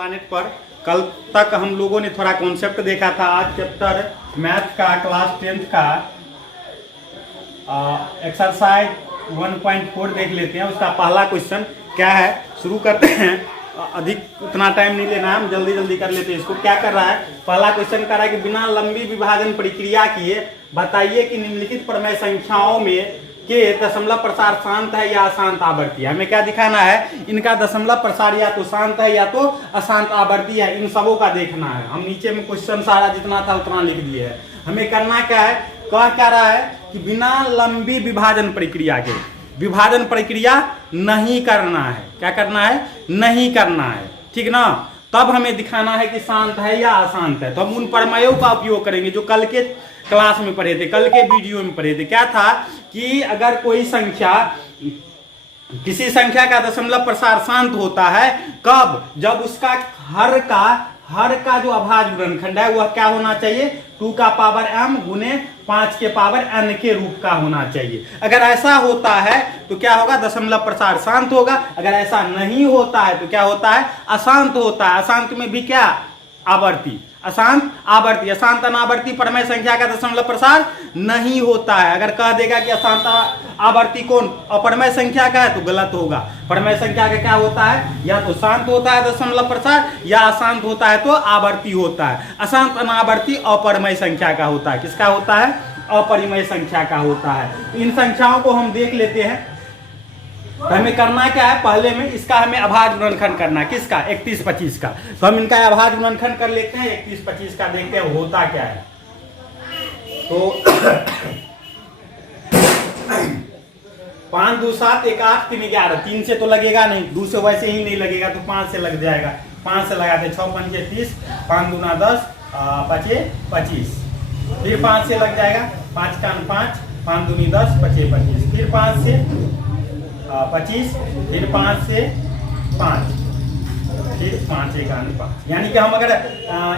Planet पर। कल तक हम लोगों ने थोड़ा कॉन्सेप्ट देखा था। आज चैप्टर मैथ का क्लास 10th का एक्सरसाइज 1.4 देख लेते हैं। उसका पहला क्वेश्चन क्या है, शुरू करते हैं। अधिक उतना टाइम नहीं लेना है, हम जल्दी जल्दी कर लेते हैं इसको। क्या कर रहा है, पहला क्वेश्चन कर रहा है कि बिना लंबी विभाजन प्रक्रिया किए बताइए कि निम्नलिखित प्रमेय संख्याओं में के दशमलव प्रसार शांत है या अशांत आवर्ती है। हमें क्या दिखाना है, इनका दशमलव प्रसार या तो शांत है या तो अशांत आवर्ती है, इन सबों का देखना है। हम नीचे में क्वेश्चन सारा जितना था उतना लिख दिए है। हमें करना क्या है, क्या रहा है कि बिना लंबी विभाजन प्रक्रिया के विभाजन प्रक्रिया नहीं करना है। क्या करना है, नहीं करना है, ठीक ना। तब हमें दिखाना है कि शांत है या अशांत है। तो हम उन प्रमेयों का उपयोग करेंगे जो कल के क्लास में पढ़े थे, कल के वीडियो में पढ़े थे। क्या था कि अगर कोई संख्या, किसी संख्या का दशमलव प्रसार शांत होता है कब, जब उसका हर का जो अभाज्य गुणनखंड है वह क्या होना चाहिए, 2 का पावर m गुने 5 के पावर n के रूप का होना चाहिए। अगर ऐसा होता है तो क्या होगा, दशमलव प्रसार शांत होगा। अगर ऐसा नहीं होता है तो क्या होता है, अशांत होता है। अशांत में भी क्या, आवर्ती, अशांत आवर्ती। अशांत अनावर्ती प्रमेय संख्या का दशमलव प्रसार नहीं होता है। अगर कह देगा कि अशांत आवर्ती कौन अपरमेय संख्या का है तो गलत होगा। परमेय संख्या का क्या होता है, या तो शांत होता है दशमलव प्रसार या अशांत होता है तो आवर्ती होता है। अशांत अनावर्ती अपरमेय संख्या का होता है। किसका होता है, अपरिमेय संख्या का होता है। इन संख्याओं को हम देख लेते हैं। तो हमें करना क्या है, पहले में इसका हमें अभाज्य गुणनखंड करना है। किसका, 31-25 का। तो हम इनका अभाज्य गुणनखंड कर लेते हैं। 31-25 का देखते हैं होता क्या है। तो 5 2 7 1 8 3 11, 3 से तो लगेगा नहीं, 2 से वैसे ही नहीं लगेगा तो 5 से लग जाएगा। 5 से लगाते 6 5 30, 5 दूना 10, 5 25, फिर 5 से लग जाएगा, 5 का 5, 5 दूनी 10, 5 25, फिर 5 से 25, फिर 5 से 5, फिर 5 1 5। यानी कि हम अगर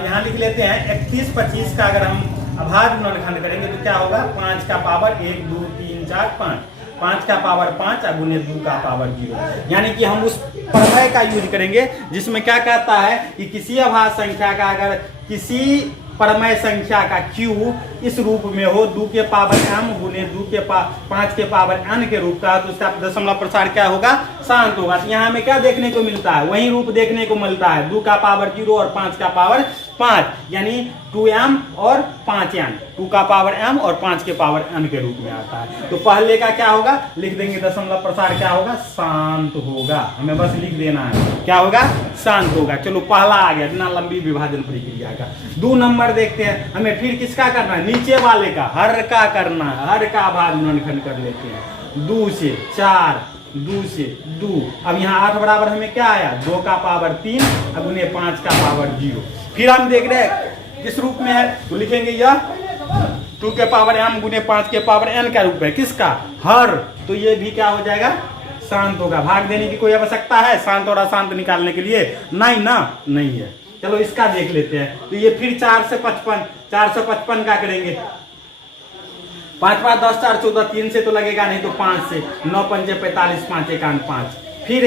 यहाँ लिख लेते हैं 31-25 का अगर हम अभाज्य गुणनखंड करेंगे तो क्या होगा, 5 का पावर 1 2 3 4 5, 5 का पावर 5 गुने 2 का पावर 0। यानी कि हम उस प्रमेय का यूज करेंगे जिसमें क्या कहता है कि किसी अभाज्य संख्या का अगर किसी परमेय संख्या का q इस रूप में हो, 2 के पावर m गुने 5 के पावर n के रूप का, तो उसका दशमलव प्रसार क्या होगा, शांत होगा। तो यहाँ हमें क्या देखने को मिलता है, वही रूप देखने को मिलता है, 2 का पावर 0 और 5 का पावर 5, यानी 2m और 5n, 2 का पावर m और 5 के पावर n के रूप में आता है। तो पहले का क्या होगा, लिख देंगे दशमलव प्रसार क्या होगा, शांत होगा। हमें बस लिख देना है, क्या होगा, शांत होगा। चलो पहला आ गया, बिना लंबी विभाजन प्रक्रिया का। 2 नंबर देखते हैं। हमें फिर किसका करना है, नीचे वाले का, हर का करना है। हर का अभाज्य गुणनखंड कर लेते हैं। 2 से 4, 2 से 2। अब यहाँ 8 बराबर हमें क्या आया, 2 का पावर 3 गुने 5 का पावर 0। फिर हम देख रहे हैं किस रूप में है, तो लिखेंगे यह 2 के पावर m गुने 5 के पावर n का रूप है। किसका, हर। तो ये भी क्या हो जाएगा, शांत होगा। भाग देने की कोई आवश्यकता है शांत और अशांत निकालने के लिए, नहीं ना, नहीं है। चलो इसका देख लेते हैं। तो ये फिर 4 से 55, 455 का करेंगे। 5 5 10 4 14, 3 से तो लगेगा नहीं तो 5 से, 9 5 45, 5 1 5, फिर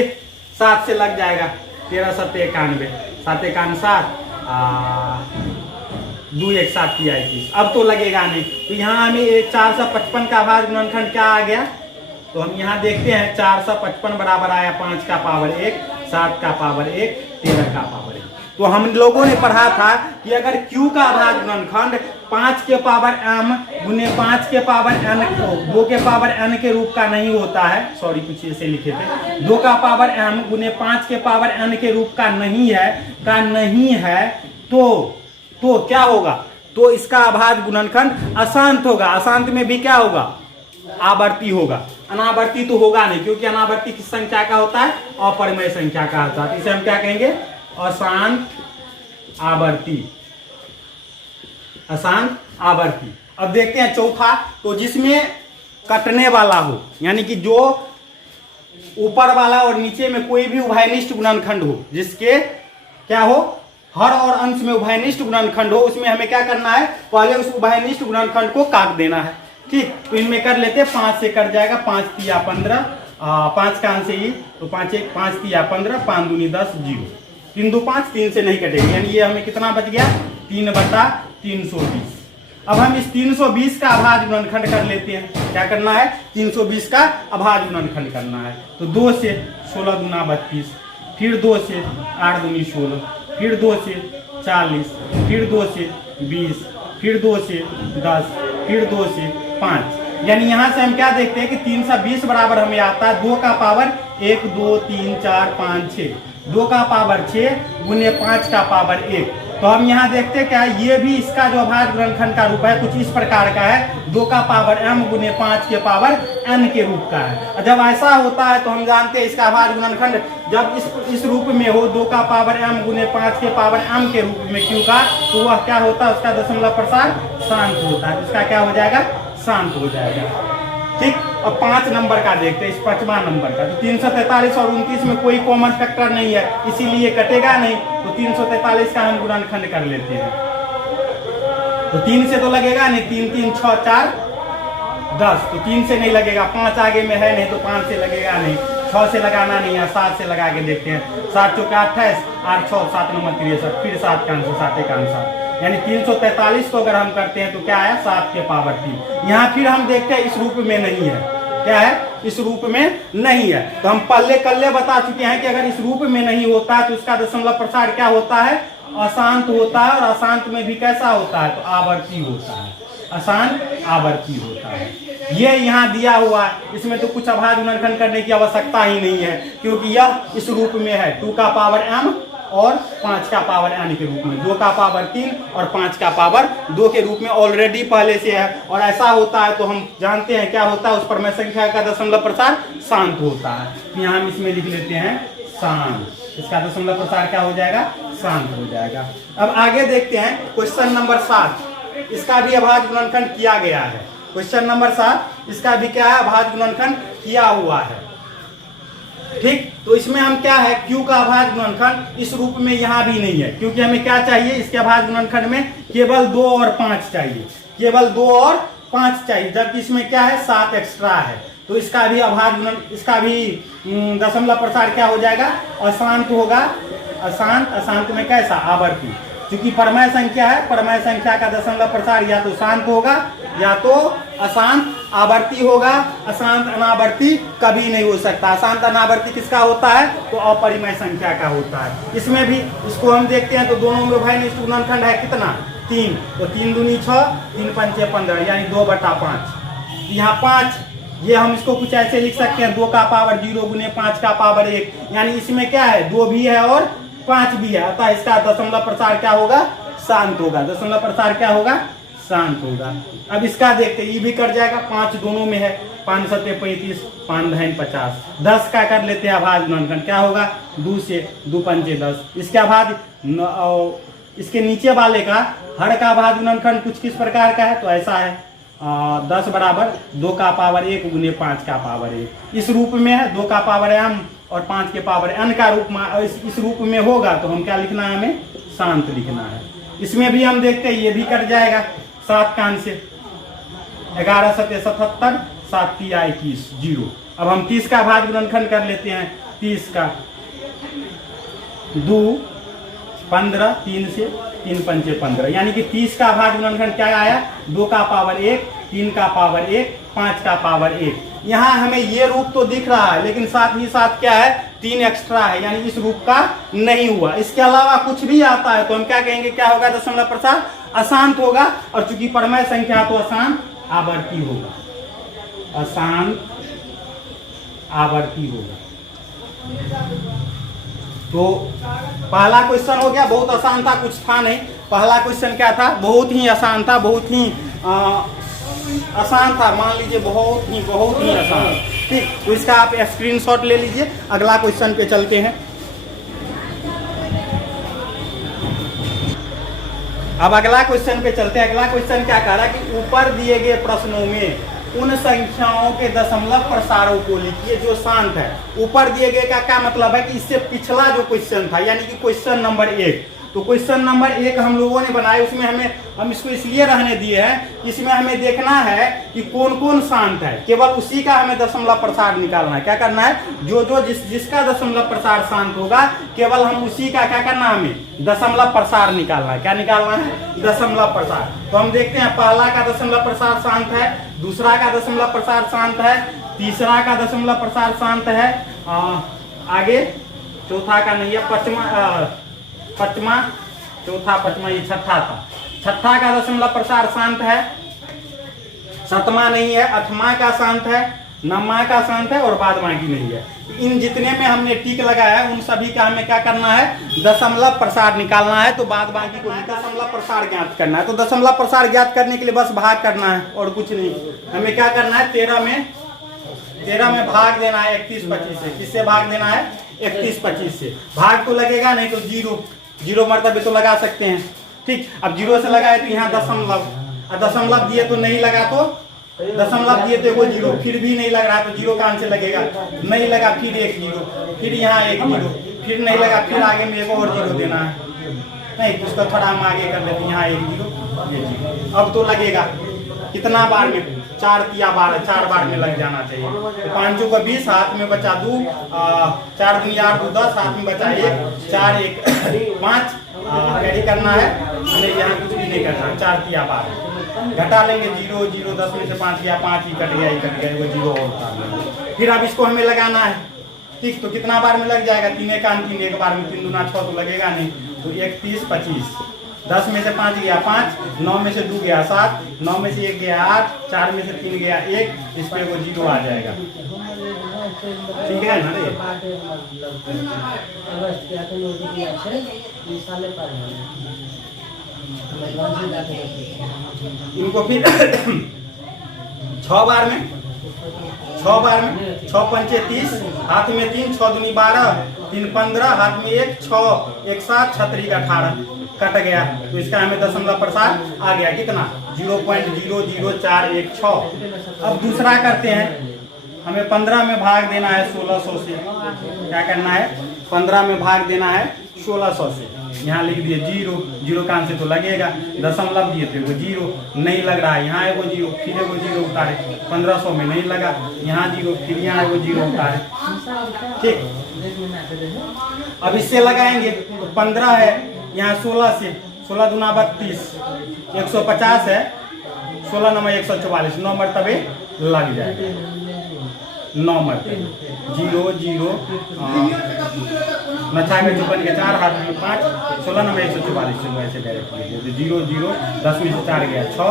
7 से लग जाएगा, 13 7 91, 7 1 7, 2 1 7 21। अब तो लगेगा नहीं। तो यहाँ हमें 455 का अभाज्य गुणनखंड क्या आ गया, तो हम यहाँ देखते हैं 455 बराबर आया 5 का पावर 1, 7 का पावर 1, 13 का पावर 1। तो हम लोगों ने पढ़ा था कि अगर q का अभाज्य गुणनखंड 5 के पावर m गुने 5 के पावर n को 2 के पावर n के रूप का नहीं होता है, सॉरी कुछ ऐसे लिखे थे, 2 का पावर m गुने 5 के पावर n के रूप का नहीं है, तो क्या होगा, तो इसका अभाज्य गुणनखंड अशांत होगा। अशांत में भी क्या होगा, आवर्ती होगा। अनावर्ती तो होगा नहीं, क्योंकि अनावर्ती किस संख्या का होता है, अपरिमेय संख्या का होता है। इसे हम क्या कहेंगे, अशांत आवर्ती, अशांत आवर्ती। अब देखते हैं चौथा, तो जिसमें कटने वाला हो, यानी कि जो ऊपर वाला और नीचे में कोई भी उभयनिष्ठ गुणनखंड हो, जिसके क्या हो, हर और अंश में उभयनिष्ठ गुणनखंड हो, उसमें हमें क्या करना है, पहले उस उभयनिष्ठ गुणनखंड को काट देना है। ठीक, तो इनमें कर लेते हैं। 5 से कट जाएगा, 5 3 15, 5 का अंश ही तो 5 1 5 3 15, 5 दूनी 10 0। 3 2 5, 3 से नहीं कटेगी, यानी ये हमें कितना बच गया 3/320। अब हम इस 320 का अभाज्य गुणनखंड कर लेते हैं। क्या करना है, 320 का अभाज्य गुणनखंड करना है। तो 2 से 16 दूना 32, फिर 2 से 8 दूनी 16, फिर 2 से 40, फिर 2 से 20, फिर 2 से 10, फिर 2 से 5। यानी यहाँ से हम क्या देखते हैं कि 320 बराबर हमें आता है 2 का पावर 1 2 3 4 5 6, 2 का पावर 6 गुने 5 का पावर 1। तो हम यहाँ देखते हैं क्या है, ये भी इसका जो अभाज्य गुणनखंड का रूप है कुछ इस प्रकार का है, 2 का पावर m गुने 5 के पावर n के रूप का है। जब ऐसा होता है तो हम जानते हैं इसका अभाज्य गुणनखंड जब इस रूप में हो, 2 का पावर m गुने 5 के पावर m के रूप में q का, तो वह क्या होता है, उसका दशमलव प्रसार शांत होता है। उसका क्या हो जाएगा, शांत हो जाएगा। ठीक, अब 5 नंबर का देखते हैं, इस 5वां नंबर का। तो 343 और 29 में कोई कॉमन फैक्टर नहीं है, इसीलिए कटेगा नहीं। तो 343 का हम गुणनखंड कर लेते हैं। तो 3 से तो लगेगा नहीं, 3 3 6 4 10, तो 3 से नहीं लगेगा, 5 आगे में है नहीं तो 5 से लगेगा नहीं, 6 से लगाना नहीं है, 7 से लगा के देखते हैं। 7 चौके 28, 8 6 7 नंबर 63, फिर 7 का आंसर 7 का आंसर, यानी 343 को अगर हम करते हैं तो क्या आया 7 के पावर 3। यहाँ फिर हम देखते हैं इस रूप में नहीं है, क्या है, इस रूप में नहीं है। तो हम कल्ले बता चुके हैं कि अगर इस रूप में नहीं होता है तो उसका दशमलव प्रसार क्या होता है, अशांत होता है। और अशांत में भी कैसा होता है, तो आवर्ती होता है, अशांत आवर्ती होता है। ये यहाँ दिया हुआ है, इसमें तो कुछ अभाज्य गुणनखंड करने की आवश्यकता ही नहीं है, क्योंकि यह इस रूप में है 2 का पावर m और 5 का पावर n के रूप में, 2 का पावर 3 और 5 का पावर 2 के रूप में ऑलरेडी पहले से है। और ऐसा होता है तो हम जानते हैं क्या होता है, उस पर में संख्या का दशमलव प्रसार शांत होता है। यहाँ हम इसमें लिख लेते हैं शांत, इसका दशमलव प्रसार क्या हो जाएगा, शांत हो जाएगा। अब आगे देखते हैं क्वेश्चन नंबर 7, इसका भी अभाज्य गुणनखंड किया गया है। क्वेश्चन नंबर 7, इसका भी क्या है, अभाज्य गुणनखंड किया हुआ है। ठीक, तो इसमें हम क्या है, Q का अभाज्य गुणनखंड इस रूप में यहाँ भी नहीं है, क्योंकि हमें क्या चाहिए, इसके अभाज्य गुणनखंड में केवल 2 और 5 चाहिए, केवल 2 और 5 चाहिए, जबकि इसमें क्या है 7 एक्स्ट्रा है। तो इसका भी अभाज्य गुणन, इसका भी दशमलव प्रसार क्या हो जाएगा, अशांत होगा। अशांत, अशांत में कैसा, आवर्ती। क्योंकि परमय संख्या है, परमय संख्या का दशमलव प्रसार या तो शांत होगा या तो अशांत आवर्ती होगा। अशांत अनावर्ती कभी नहीं हो सकता। अशांत अनावर्ती किसका होता है, तो अपरिमेय संख्या का होता है। इसमें भी इसको हम देखते हैं तो दोनों में भाई निष्ठ गुणनखंड है कितना, 3, तो 3 दूनी 6, 3 पंचे 15, यानी 2/5। यहाँ 5, ये हम इसको कुछ ऐसे लिख सकते हैं, 2 का पावर 0 गुने 5 का पावर 1, यानी इसमें क्या है, 2 भी है और 5 भी है, अतः इसका दशमलव प्रसार क्या होगा, शांत होगा। दशमलव प्रसार क्या होगा, शांत होगा। अब इसका देखते, ये भी कर जाएगा, 5 दोनों में है, 5 7 35, 5 9 50। 10 का कर लेते हैं अभाज्य गुणनखंड, क्या होगा, 2 से 2 पंचे 10। इसके अभाज्य, इसके नीचे वाले का हर का अभाज्य गुणनखंड कुछ किस प्रकार का है, तो ऐसा है 10 बराबर 2 का पावर 1 गुने 5 का पावर 1। इस रूप में है, 2 का पावर m और 5 के पावर n का रूप में, इस रूप में होगा तो हम क्या लिखना है, हमें शांत लिखना है। इसमें भी हम देखते हैं, ये भी कर जाएगा 7 का अंश, 11 7 77, 7 3 21 0। अब हम 30 का अभाज्य गुणनखंड कर लेते हैं। 30 का 2 15, 3 से 3 पंचे 15, यानी कि 30 का अभाज्य गुणनखंड क्या आया, 2 का पावर 1, 3 का पावर 1, 5 का पावर 1। यहाँ हमें ये रूप तो दिख रहा है, लेकिन साथ ही साथ क्या है, 3 एक्स्ट्रा है, यानी इस रूप का नहीं हुआ। इसके अलावा कुछ भी आता है तो हम क्या कहेंगे, क्या होगा, दशमलव प्रसार अशांत होगा। और चूंकि परमय संख्या तो अशांत आवर्ती होगा, अशांत आवर्ती होगा। तो पहला क्वेश्चन हो गया, बहुत आसान था, कुछ था नहीं। पहला क्वेश्चन क्या था, बहुत ही आसान था, बहुत ही आसान था, मान लीजिए बहुत ही आसान। ठीक, तो इसका आप स्क्रीनशॉट ले लीजिए। अगला क्वेश्चन पे चलते हैं। अब अगला क्वेश्चन पे चलते हैं। अगला क्वेश्चन क्या कह रहा है कि ऊपर दिए गए प्रश्नों में उन संख्याओं के दशमलव प्रसारों को लिखिए जो शांत है। ऊपर दिए गए का क्या मतलब है कि इससे पिछला जो क्वेश्चन था, यानी कि क्वेश्चन नंबर 1, तो क्वेश्चन नंबर 1 हम लोगों ने बनाया, उसमें हम इसको इसलिए रहने दिए हैं, इसमें हमें देखना है कि कौन कौन शांत है, केवल उसी का हमें दशमलव प्रसार निकालना है। क्या करना है, जो जिसका दशमलव प्रसार शांत होगा केवल हम उसी का क्या करना है, हमें दशमलव प्रसार निकालना है। क्या निकालना है, दशमलव प्रसार। तो हम देखते हैं पहला का दशमलव प्रसार शांत है, दूसरा का दशमलव प्रसार शांत है, तीसरा का दशमलव प्रसार शांत है, आगे चौथा का नहीं है, पचमा चौथा पचमा ये छठा था, छठा का दशमलव प्रसार शांत है, सतमा नहीं है, अठमा का शांत है, नवमा का शांत है और बाद बाकी नहीं है। इन जितने में हमने टिक लगाया है उन सभी का हमें क्या करना है, दशमलव प्रसार निकालना है। तो बाद बाकी को दशमलव प्रसार ज्ञात करना है। तो दशमलव प्रसार ज्ञात करने के लिए बस भाग करना है और कुछ नहीं। हमें क्या करना है, 13 में भाग देना है 31-25 से। किससे भाग देना है, 31-25 से। भाग तो लगेगा नहीं तो जीरो मरतबे तो लगा सकते हैं। ठीक, अब 0 से लगाए तो यहाँ दशमलव दिए तो नहीं लगा, तो दशमलव दिए तो वो 0, फिर भी नहीं लग रहा तो 0 कहाँ से लगेगा, नहीं लगा, फिर 1 0, फिर यहाँ 1 0, फिर नहीं लगा, फिर आगे में एक और 0 देना है। नहीं, उसका थोड़ा हम आगे कर लेते हैं, यहाँ 1 0, ये 0। अब तो लगेगा कितना बार में, 4 तिया 12, 4 बार में लग जाना चाहिए। तो 5 को 20, हाथ में बचा 2, 4 दूनी 8 2 10, हाथ में बचा 1, 4 1 5, कैरी करना है, हमें यहाँ कुछ भी नहीं करना, 4 तिया 12 घटा लेंगे 0 0, 10 में से 5 गया, 5 ही कट गया, वो 0 और उतार लेंगे। फिर अब इसको हमें लगाना है। ठीक, तो कितना बार में लग जाएगा, 3 का 3, एक बार में 3 दूना 6 तो लगेगा नहीं, तो 31-25, 10 में से 5 गया 5, 9 में से 2 गया 7, 9 में से 1 गया 8, 4 में से 3 गया 1, इस पे वो 0 आ जाएगा। ठीक है ना रे, इनको फिर 6 बार में 6 पंचे 30, हाथ में 3, 6 दूनी 12, 3 15, हाथ में 1 6 1 7, 6 18 कट गया। तो इसका हमें दशमलव प्रसार आ गया कितना, 0.00416। अब दूसरा करते हैं, हमें 15 में भाग देना है 1600 से। क्या करना है, 15 में भाग देना है 1600 से। यहाँ लिख दिए 0 कान से तो लगेगा, दशमलव दिए थे वो 0 नहीं लग रहा है, यहाँ है वो 0, फिर है वो 0 उतारे, 1500 में नहीं लगा, यहाँ 0, फिर यहाँ है वो 0 उतारे। ठीक, अब इससे लगाएंगे तो 15 है, यहाँ 16 से, 16 दूना 32, 150 है, 16 नंबर 144, 9 मरतबे लग जाएगा, 9 मरतबे 0 0 नछा के 54 के 4, हाथ में 5, 16 नंबर 144 से ऐसे डायरेक्ट लीजिए। तो 0 0, 10 में से 4 गया 6,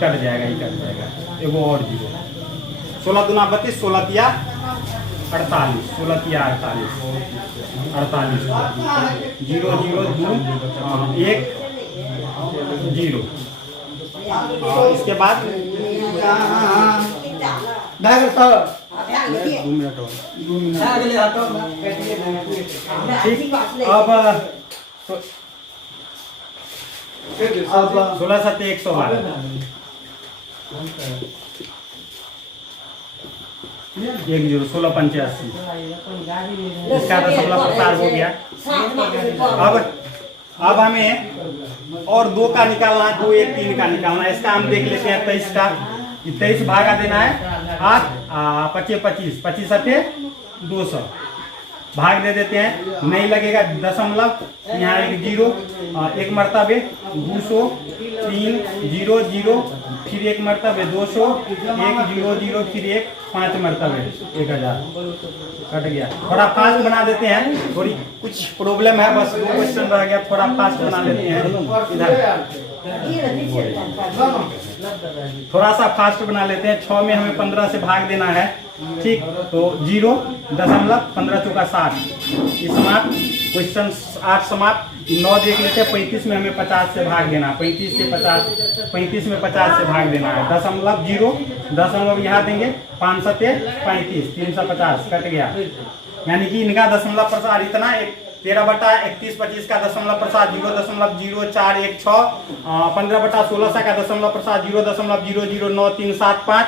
कट जाएगा, एगो और 0, 16 दूना 32, 16 तिया 48, 16 तिया 48, 0 0 2 1 0। इसके बाद 2 मिनट और। ठीक, अब 16 7 112, 1 0, 16 85, इसका दशमलव प्रसार हो गया। अब हमें और 2 का निकालना है, 2 1 3 का निकालना है। इसका हम देख लेते हैं 23 का, 23 भागा देना है 8, 25 25, 25 8 200, भाग दे देते हैं, नहीं लगेगा, दशमलव, यहाँ 1 0, 1 मरतबे 200, 3 0 0, फिर 1 मरतबे 200, 1 0 0, फिर 1 5 मरतबे 1000 कट गया। थोड़ा फास्ट बना देते हैं, थोड़ी कुछ प्रॉब्लम है, बस 2 क्वेश्चन रह गया, थोड़ा फास्ट बना लेते हैं इधर, थोड़ा सा फास्ट बना लेते हैं। 6 में हमें 15 से भाग देना है। ठीक, तो 0 दशमलव 15 चौका 60, समाप्त, क्वेश्चन 8 समाप्त। 9 देख लेते हैं, 35 में हमें 50 से भाग देना, 35 से 50, 35 में 50 से भाग देना है, दशमलव 0, दशमलव यहाँ देंगे, 5 7 35, 350 कट गया। यानी कि इनका दशमलव प्रसार इतना 13/31-25 का दशमलव प्रसार 0.0416, 15/16 का दशमलव प्रसार 0.00975,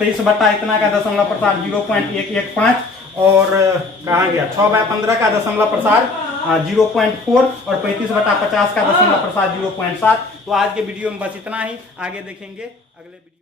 23 इतना का दशमलव प्रसार 0.115, और कहाँ गया 6/15 का दशमलव प्रसार 0.4 और 35/50 का 10⁻⁷ 0.7। तो आज के वीडियो में बस इतना ही, आगे देखेंगे अगले वीडियो।